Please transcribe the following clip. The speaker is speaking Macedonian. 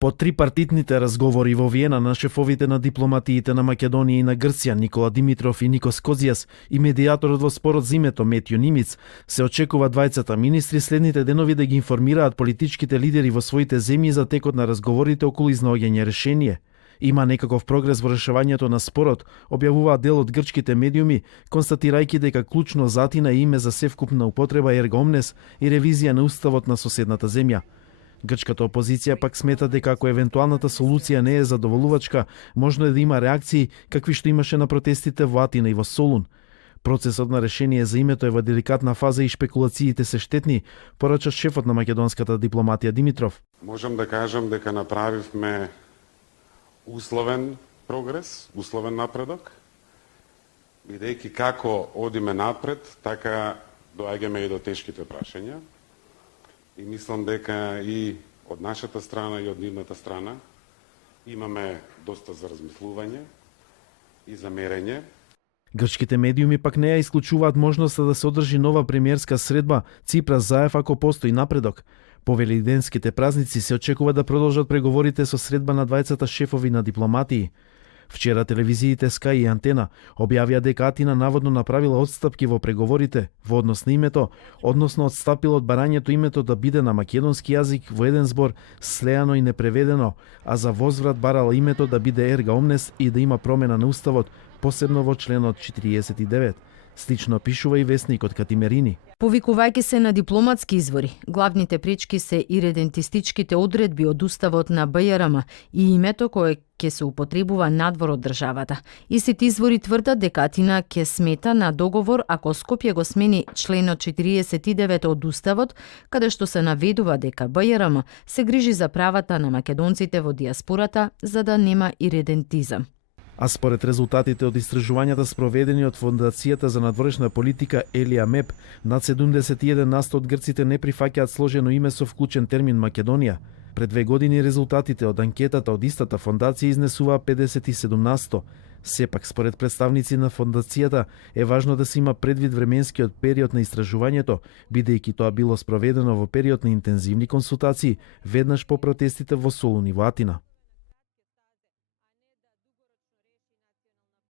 По трипартитните разговори во Виена на шефовите на дипломатиите на Македонија и на Грција Никола Димитров и Никос Козијас и медијаторот во спорот за името Метју Нимиц, се очекува двајцата министри следните денови да ги информираат политичките лидери во своите земји за текот на разговорите околу изнаоѓање решение. Има некаков прогрес во решавањето на спорот, објавуваат дел од грчките медиуми, констатирајќи дека клучно затина е име за севкупна употреба ерга омнес и ревизија на уставот на соседната земја. Грчката опозиција пак смета дека ако евентуалната солуција не е задоволувачка, можно е да има реакции какви што имаше на протестите во Атина и во Солун. Процесот на решение за името е во деликатна фаза и шпекулациите се штетни, порача шефот на македонската дипломатија Димитров. Можам да кажам дека направивме условен прогрес, условен напредок, бидејќи како одиме напред, така доаѓаме и до тешките прашања. И мислам дека и од нашата страна и од нивната страна имаме доста за размислување и за мерење. Грчките медиуми пак не ја исклучуваат можноста да се одржи нова премиерска средба Ципрас-Заев ако постои напредок. По велигденските празници се очекува да продолжат преговорите со средба на двајцата шефови на дипломатии. Вчера телевизиите Sky и Антена објавија дека Атина наводно направила отстапки во преговорите во однос на името, односно отстапила од барањето името да биде на македонски јазик во еден збор слеано и непреведено, а за возврат барала името да биде ерга омнес и да има промена на уставот, посебно во членот 49. Слично пишува и весникот Катимерини. Повикувајќи се на дипломатски извори, главните пречки се иредентистичките одредби од уставот на БЈРМ и името кое ќе се употребува надвор од државата. Истите извори тврдат дека Атина ќе смета на договор ако Скопје го смени членот 49 од уставот, каде што се наведува дека БЈРМ се грижи за правата на македонците во диаспората за да нема иредентизам. А според резултатите од истражувањата спроведени од Фондацијата за надворешна политика Елија Меп, над 71% од грците не прифаќаат сложено име со вклучен термин Македонија. Пред 2 години резултатите од анкетата од истата фондација изнесуваа 57%. Сепак, според представници на фондацијата, е важно да се има предвид временскиот период на истражувањето, бидејќи тоа било спроведено во период на интензивни консултации веднаш по протестите во Солун и во Атина.